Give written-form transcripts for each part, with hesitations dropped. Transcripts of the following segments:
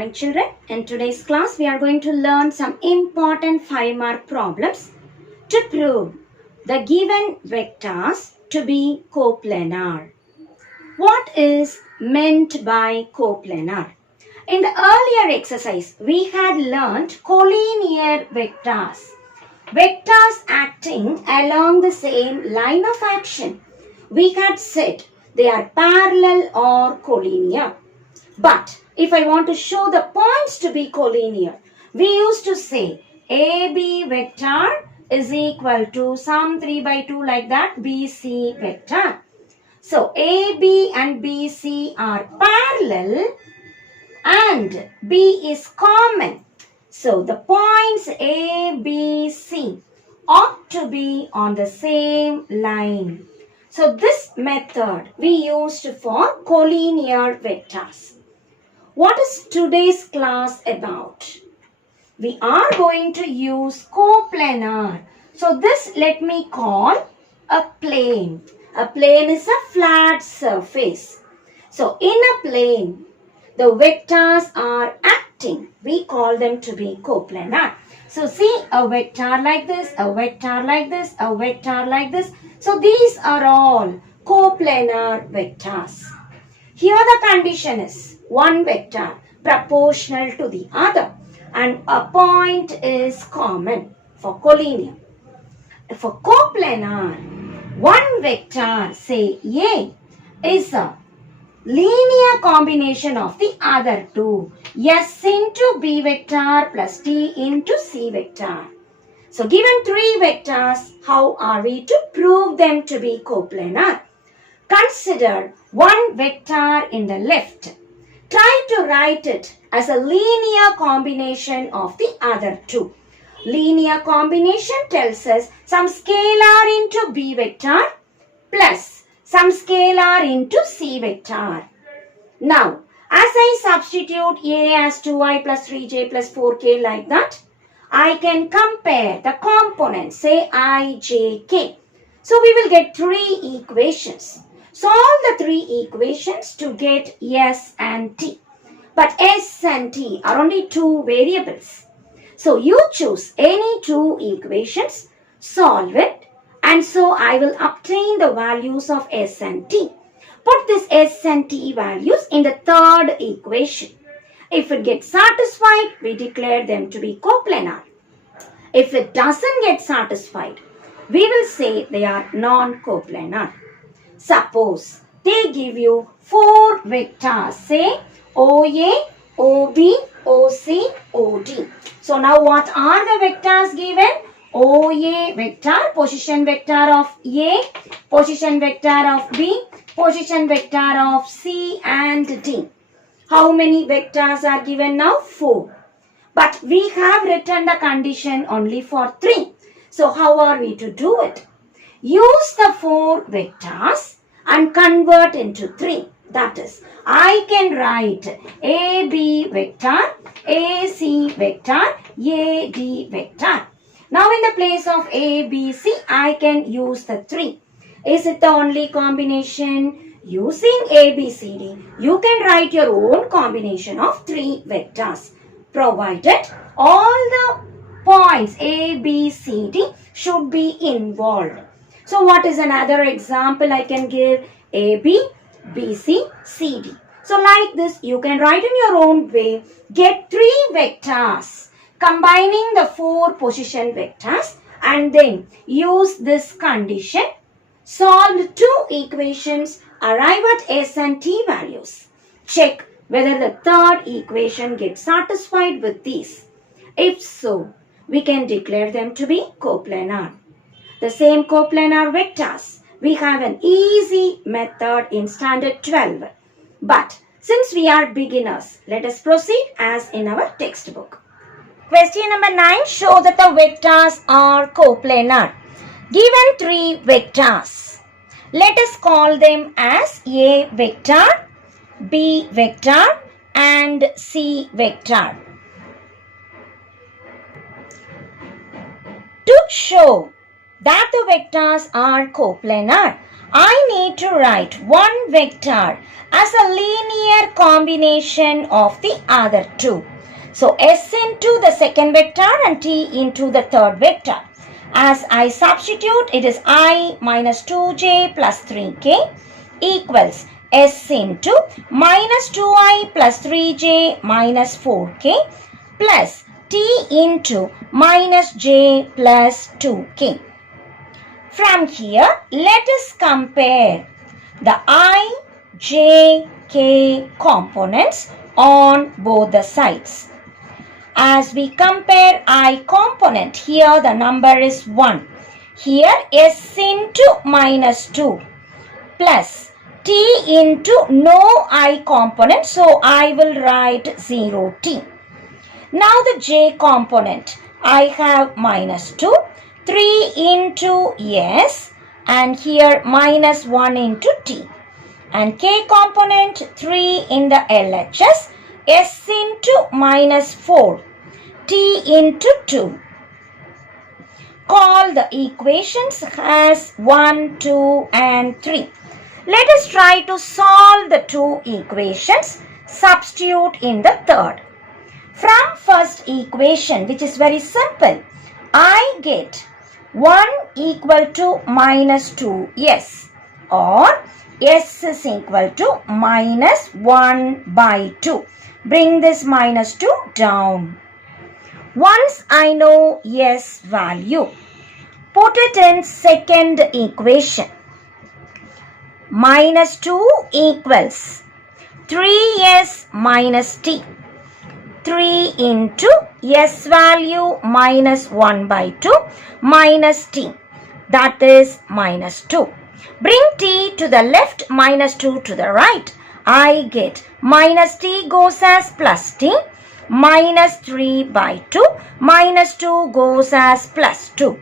morning children. In today's class we are going to learn some important 5-mark problems to prove the given vectors to be coplanar. What is meant by coplanar? In the earlier exercise we had learnt collinear vectors. Vectors acting along the same line of action. We had said they are parallel or collinear. But if I want to show the points to be collinear, we used to say AB vector is equal to some 3 by 2 like that BC vector. So AB and BC are parallel and B is common. So the points A, B, C ought to be on the same line. So this method we used for collinear vectors. What is today's class about? We are going to use coplanar. So this let me call a plane. A plane is a flat surface. So in a plane, the vectors are acting. We call them to be coplanar. So see a vector like this, a vector like this, a vector like this. So these are all coplanar vectors. Here the condition is one vector proportional to the other and a point is common for collinear. For coplanar, one vector, say A, is a linear combination of the other two. S into B vector plus T into C vector. So given three vectors, how are we to prove them to be coplanar? Consider one vector in the left. Try to write it as a linear combination of the other two. Linear combination tells us some scalar into B vector plus some scalar into C vector. Now, as I substitute A as 2i plus 3j plus 4k like that, I can compare the components, say I, j, k. So we will get three equations. Solve the three equations to get S and T. But S and T are only two variables. So you choose any two equations, solve it, and so I will obtain the values of S and T. Put this S and T values in the third equation. If it gets satisfied, we declare them to be coplanar. If it doesn't get satisfied, we will say they are non-coplanar. Suppose they give you four vectors, say OA, OB, OC, OD. So now what are the vectors given? OA vector, position vector of A, position vector of B, position vector of C and D. How many vectors are given now? 4. But we have written the condition only for 3. So how are we to do it? Use the 4 vectors and convert into 3. That is, I can write AB vector, AC vector, AD vector. Now in the place of ABC, I can use the 3. Is it the only combination? Using ABCD, you can write your own combination of 3 vectors, provided all the points A, B, C, D should be involved. So what is another example I can give? AB, BC, CD. So like this, you can write in your own way, get 3 vectors, combining the 4 position vectors and then use this condition, solve 2 equations, arrive at S and T values. Check whether the third equation gets satisfied with these. If so, we can declare them to be coplanar. The same coplanar vectors, we have an easy method in standard 12. But since we are beginners, let us proceed as in our textbook. Question number 9, show that the vectors are coplanar. Given 3 vectors, let us call them as A vector, B vector and C vector. To show that the vectors are coplanar, I need to write one vector as a linear combination of the other two. So S into the second vector and T into the third vector. As I substitute, it is I minus 2j plus 3k equals S into minus 2i plus 3j minus 4k plus T into minus j plus 2k. From here, let us compare the I, j, k components on both the sides. As we compare I component, here the number is 1. Here S into minus 2 plus T into no I component, so I will write 0t. Now the j component, I have minus 2, 3 into S and here minus 1 into T. And k component 3 in the LHS, S into minus 4, T into 2. Call the equations as 1, 2 and 3. Let us try to solve the two equations, substitute in the third. From first equation, which is very simple, I get 1 equal to minus 2s or s is equal to minus 1 by 2. Bring this minus 2 down. Once I know s value, put it in second equation. Minus 2 equals 3s minus t. 3 into s value minus 1 by 2 minus t, that is minus 2. Bring t to the left, minus 2 to the right. I get minus t goes as plus t, minus 3 by 2, minus 2 goes as plus 2.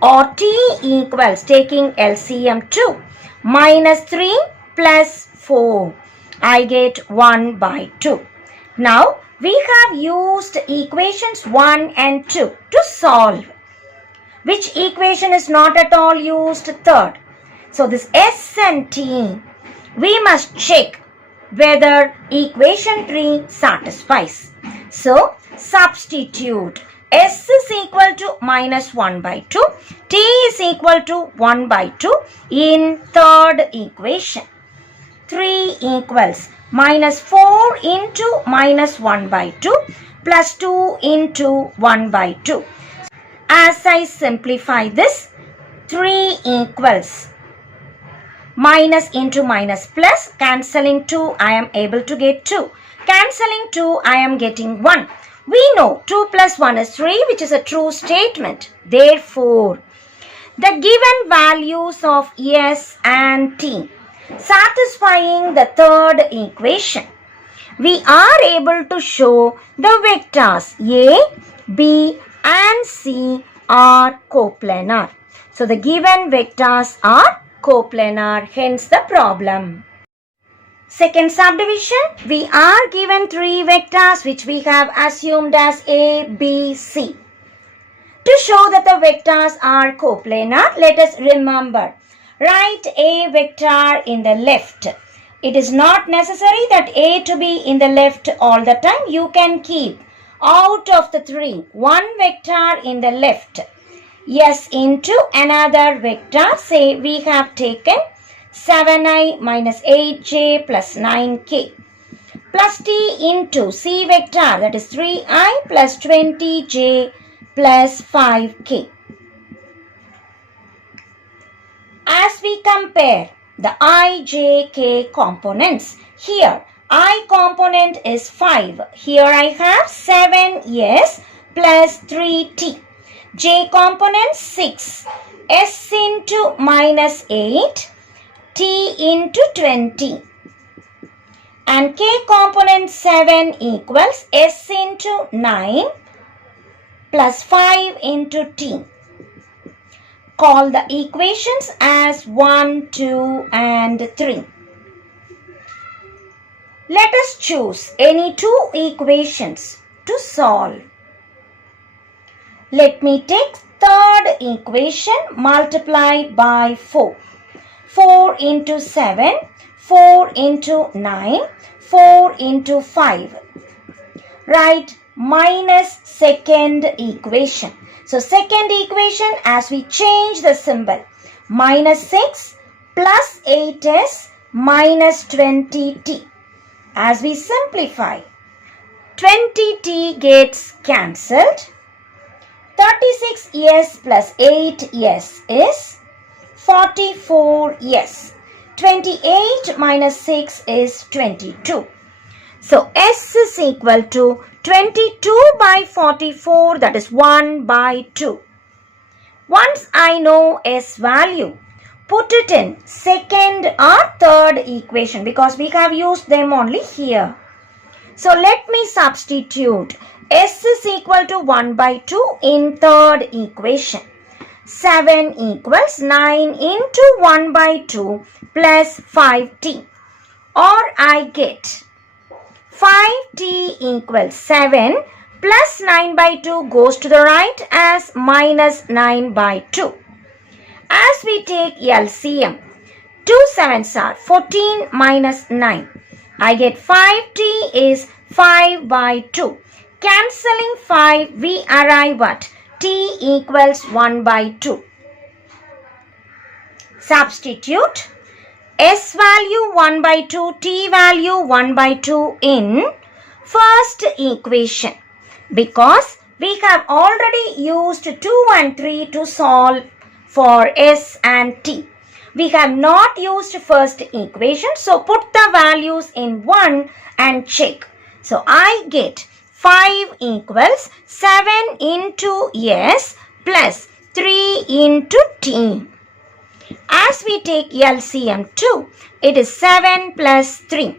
Or t equals, taking LCM 2, minus 3 plus 4. I get 1 by 2. Now, we have used equations 1 and 2 to solve. Which equation is not at all used? Third. So this S and T, we must check whether equation 3 satisfies. So substitute. S is equal to minus 1 by 2. T is equal to 1 by 2 in third equation. 3 equals minus 4 into minus 1 by 2 plus 2 into 1 by 2. As I simplify this, 3 equals minus into minus plus, cancelling 2, I am able to get 2. Cancelling 2, I am getting 1. We know 2 plus 1 is 3, which is a true statement. Therefore, the given values of S and T satisfying the third equation, we are able to show the vectors A, B and C are coplanar. So the given vectors are coplanar, hence the problem. Second subdivision, we are given 3 vectors which we have assumed as A, B, C. To show that the vectors are coplanar, let us remember, write A vector in the left. It is not necessary that A to be in the left all the time. You can keep out of the 3, one vector in the left. S into another vector, say we have taken 7i minus 8j plus 9k plus t into C vector, that is 3i plus 20j plus 5k. As we compare the I, j, k components, here I component is 5. Here I have 7s plus 3t. J component 6. S into minus 8. T into 20. And k component 7 equals S into 9 plus 5 into t. Call the equations as 1, 2 and 3. Let us choose any 2 equations to solve. Let me take third equation multiplied by 4. 4 into 7, 4 into 9, 4 into 5. Write minus second equation. So second equation, as we change the symbol, minus 6 plus 8s minus 20t. As we simplify, 20t gets cancelled. 36s plus 8s is 44s. 28 minus 6 is 22. So S is equal to 22 by 44, that is 1 by 2. Once I know S value, put it in second or third equation because we have used them only here. So let me substitute S is equal to 1 by 2 in third equation. 7 equals 9 into 1 by 2 plus 5t. Or I get 5t equals 7 plus 9 by 2 goes to the right as minus 9 by 2. As we take LCM, 2 sevens are 14 minus 9. I get 5t is 5 by 2. Cancelling 5, we arrive at t equals 1 by 2. Substitute S value 1 by 2, t value 1 by 2 in first equation. Because we have already used 2 and 3 to solve for S and t. We have not used first equation, so put the values in 1 and check. So I get 5 equals 7 into S plus 3 into t. As we take LCM 2, it is 7 plus 3.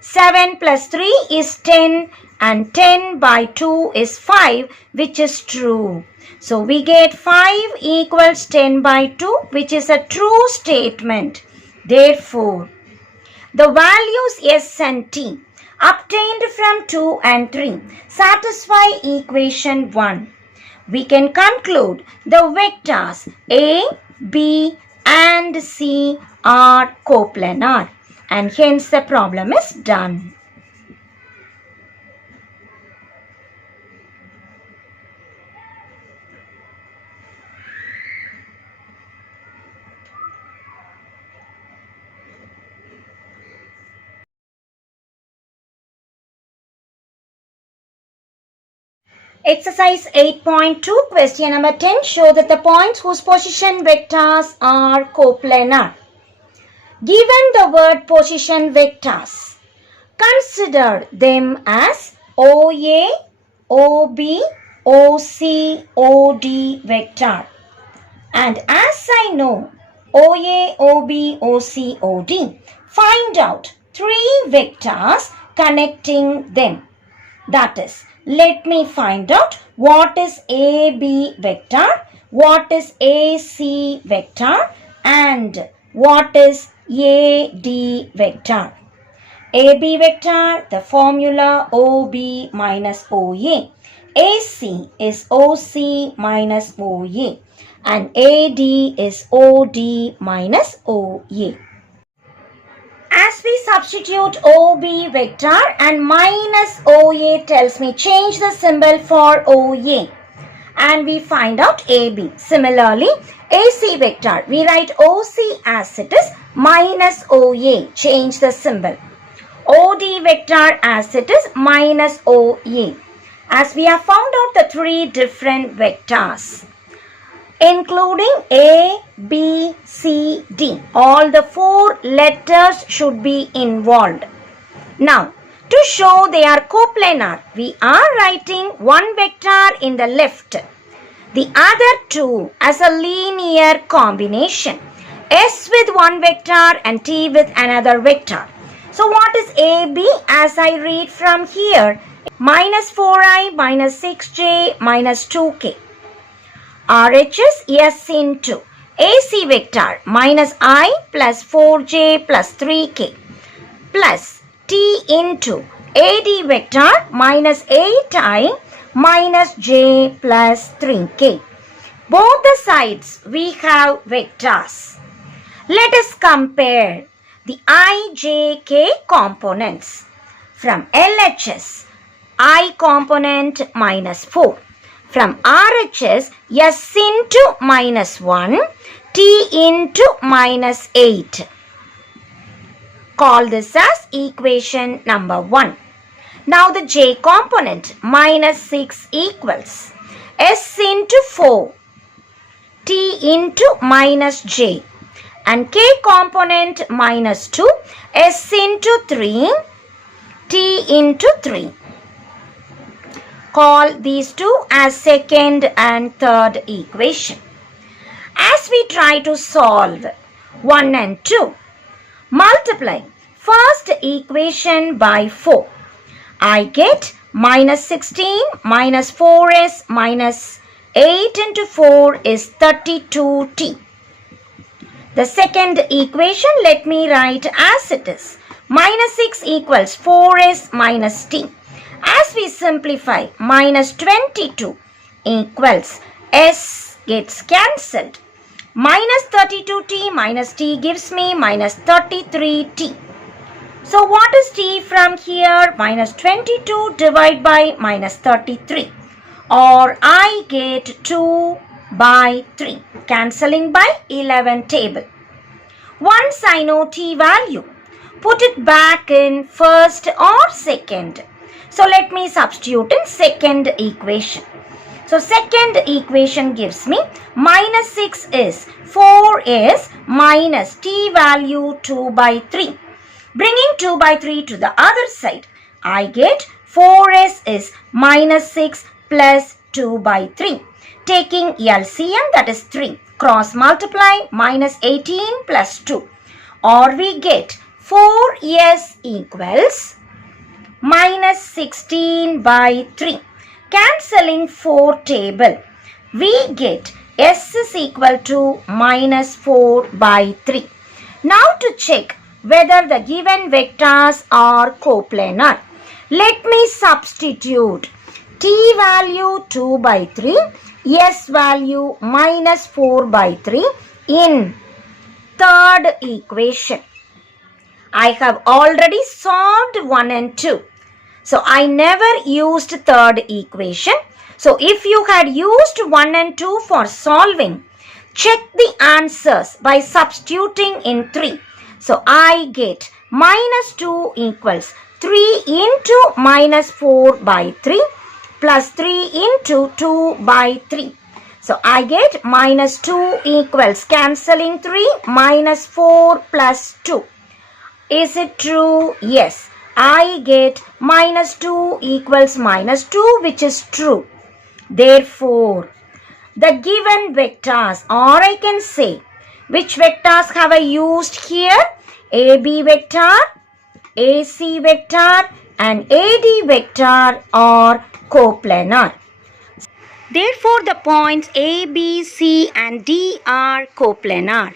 7 plus 3 is 10 and 10 by 2 is 5, which is true. So we get 5 equals 10 by 2, which is a true statement. Therefore, the values S and t obtained from 2 and 3 satisfy equation 1. We can conclude the vectors A, B and C are coplanar, and hence the problem is done. Exercise 8.2, question number 10, show that the points whose position vectors are coplanar. Given the word position vectors, consider them as OA, OB, OC, OD vector. And as I know OA, OB, OC, OD, find out 3 vectors connecting them. That is, let me find out what is AB vector, what is AC vector and what is AD vector. AB vector, the formula OB minus OA. AC is OC minus OA and AD is OD minus OA. As we substitute OB vector and minus OA tells me change the symbol for OA and we find out AB. Similarly, AC vector, we write OC as it is minus OA, change the symbol. OD vector as it is minus OA. As we have found out the 3 different vectors, including A, B, C, D. All the 4 letters should be involved. Now, to show they are coplanar, we are writing one vector in the left, the other 2 as a linear combination. S with one vector and T with another vector. So what is AB as I read from here? Minus 4i minus 6j minus 2k. RHS S into AC vector minus I plus 4j plus 3k plus T into AD vector minus 8i minus j plus 3k. Both the sides we have vectors. Let us compare the I, J, K components. From LHS, I component minus 4. From RHS, S into minus 1, T into minus 8. Call this as equation number 1. Now the J component minus 6 equals S into 4, T into minus J. And K component minus 2, S into 3, T into 3. Call these two as second and third equation. As we try to solve 1 and 2, multiply first equation by 4. I get minus 16 minus 4s minus 8 into 4 is 32t. The second equation, let me write as it is. Minus 6 equals 4s minus t. As we simplify, minus 22 equals s gets cancelled. Minus 32t minus t gives me minus 33t. So what is t from here? Minus 22 divided by minus 33. Or I get 2 by 3. Cancelling by 11 table. Once I know t value, put it back in first or second. So let me substitute in second equation. So second equation gives me minus 6 is 4 is minus t value 2 by 3. Bringing 2 by 3 to the other side, I get 4s is minus 6 plus 2 by 3. Taking LCM, that is 3. Cross multiply minus 18 plus 2. Or we get 4s equals minus 16 by 3. Cancelling 4 table, we get s is equal to minus 4 by 3. Now to check whether the given vectors are coplanar, let me substitute t value 2 by 3, s value minus 4 by 3 in third equation. I have already solved 1 and 2. So I never used third equation. So if you had used 1 and 2 for solving, check the answers by substituting in 3. So I get minus 2 equals 3 into minus 4 by 3 plus 3 into 2 by 3. So I get minus 2 equals cancelling 3 minus 4 plus 2. Is it true? Yes. I get minus 2 equals minus 2, which is true. Therefore, the given vectors, or I can say, which vectors have I used here? AB vector, AC vector and AD vector are coplanar. Therefore, the points A, B, C and D are coplanar.